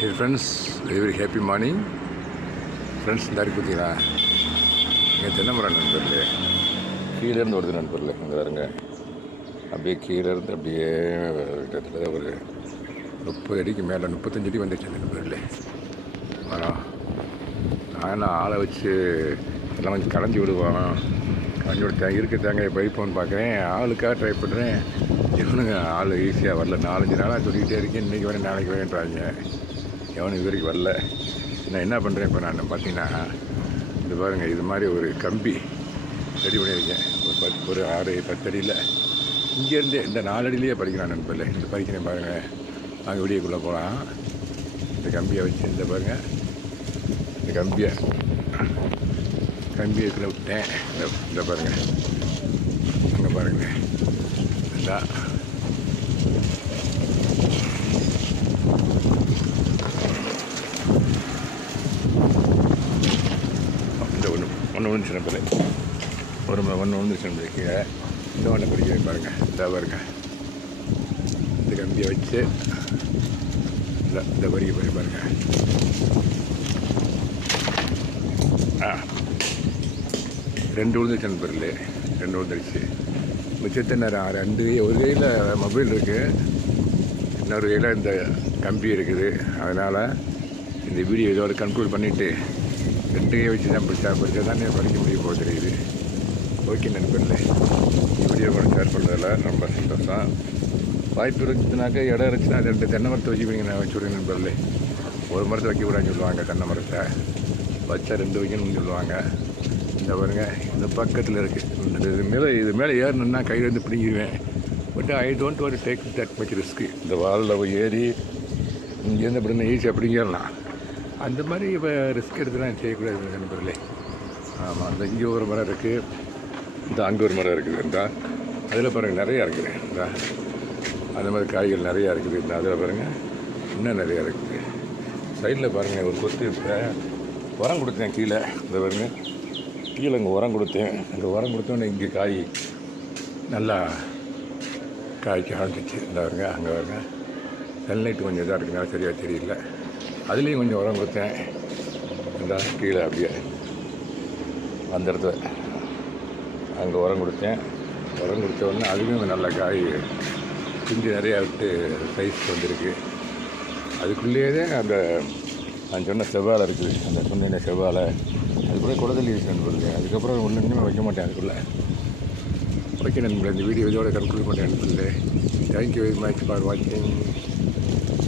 Dear friends, very happy morning. Friends, இந்த பார்த்தீங்களா இங்கே தென்னை மரம் நண்பர்களே, கீழேருந்து வருது நண்பர்களே. இங்கே வருங்க, அப்படியே கீழேருந்து அப்படியே கிட்டத்தட்ட ஒரு 30 அடிக்கு மேலே 35 அடி வந்துச்சு நண்பர்களே மரம். ஆனால் ஆளை வச்சு எல்லாம் கொஞ்சம் களைஞ்சி விடுவான். களைஞ்சி விட்டு இருக்க தேங்காய் பறிப்போன்னு பார்க்குறேன், ஆளுக்காக ட்ரை பண்ணுறேன். இவனுங்க ஆள் ஈஸியாக வரல. 4-5 நாளாக சொல்லிக்கிட்டே இருக்கேன், இன்றைக்கி வரேன் நாளைக்கு வரேன்றாங்க. எவனும் இது வரைக்கும் வரல. நான் என்ன பண்ணுறேன் இப்போ, நான் பார்த்தீங்கன்னா இது பாருங்கள், இது மாதிரி ஒரு கம்பி ரெடி பண்ணியிருக்கேன். ஒரு 6-10 அடியில் இங்கேருந்தே இந்த 4 அடியிலேயே படிக்கிறான் நண்பர்களே. இந்த படிக்கிறேன் பாருங்கள், அங்கே வீடியோக்குள்ளே போகலாம். இந்த கம்பியை வச்சு இந்த பாருங்கள், இந்த கம்பியை இதுக்குள்ளே விட்டேன். இந்த பாருங்கள், அங்கே பாருங்கள், இந்த ஒன்று வந்துச்சு நம்பர், ஒன்று வந்துச்சு நம்பர் கீழே. இந்த ஒன்று பிடிக்க பாருங்கள், இந்த பாருங்கள், இந்த கம்பியை வச்சு இந்த பறிக்க பாருங்கள். ரெண்டு விழுந்துச்சு நண்பர்களே, 2 விழுந்துருச்சு. மிச்சத்தை நேரம் 2 ஒரு கையில் மொபைல் இருக்குது, இன்னொரு கையில் இந்த கம்பி இருக்குது. அதனால் இந்த வீடியோ இதோட கன்க்ளூட் பண்ணிவிட்டு 2 கையை வச்சு தான் படித்தா தானே படிக்க முடிய போக தெரியுது. ஓகே நண்பர்களே, வீடியோ கூட ஷேர் பண்ணுறதில்ல ரொம்ப சந்தோஷம். வாய்ப்பு இருந்துச்சுனாக்கா, இடம் இருந்துச்சுன்னா 2 தென்னை மரத்தை வச்சுப்பீங்க. நான் வச்சு விடுங்க நண்பர்களே. ஒரு மரத்தை வைக்கக்கூடாதுன்னு சொல்லுவாங்க, தென்னை மரத்தை வச்சா 2 வைக்கணும்னு சொல்லுவாங்க. இந்த பாருங்க, இந்த பக்கத்தில் இருக்குது. இது மேலே ஏறணுன்னா கையிலேருந்து பிடிங்கிடுவேன். But I don't want to take that much risk. இந்த வாலில் போய் ஏறி இங்கேருந்து அப்படின்னா ஈஸியாக பிடிங்கிடலாம். அந்த மாதிரி இப்போ ரிஸ்க் எடுத்துலாம் செய்யக்கூடாது நண்பர்களே. ஆமாம், இந்த இங்கே ஒரு மரம் இருக்குது, இந்த அங்கே ஒரு மரம் இருக்குது. இந்த அதில் பாருங்கள் நிறையா இருக்குது. இந்த அந்த மாதிரி காய்கள் நிறையா இருக்குது. இந்த அதில் பாருங்கள் இன்னும் நிறையா இருக்குது. சைடில் பாருங்கள் ஒரு கொத்து இப்போ உரம் கொடுத்தேன் கீழே. இந்த பாருங்கள், கீழே இங்கே உரம் கொடுத்தேன். இந்த உரம் கொடுத்தோன்னே இங்கே காய் நல்லா காய்க்க ஆரம்பிச்சிச்சு. இந்த பாருங்க, அங்கே பாருங்க, சன்லைட் கொஞ்சம் இதாக இருக்குனால சரியாக தெரியல. அதுலேயும் கொஞ்சம் உரம் கொடுத்தேன். இந்த கீழே அப்படியே அந்த இடத்துல அங்கே உரம் கொடுத்தேன். உரம் கொடுத்த உடனே அதுலேயும் நல்ல காய் பிஞ்சு நிறையா விட்டு சைஸ் வந்துருக்கு. அதுக்குள்ளேயே தான் அந்த நான் சொன்ன செவ்வாழை இருக்குது. அந்த சொன்ன செவ்வாழை அதுக்குள்ளே குடதள்ளி நண்பர்கள். அதுக்கப்புறம் ஒன்றுமே வைக்க மாட்டேன் அதுக்குள்ளே. ஓகே நண்பர்களே, இந்த வீடியோ இதோட கன்க்ளூட் பண்ணேன் நண்பர்களே. தேங்க்யூ வெரி மச் ஃபார் வாட்சிங்.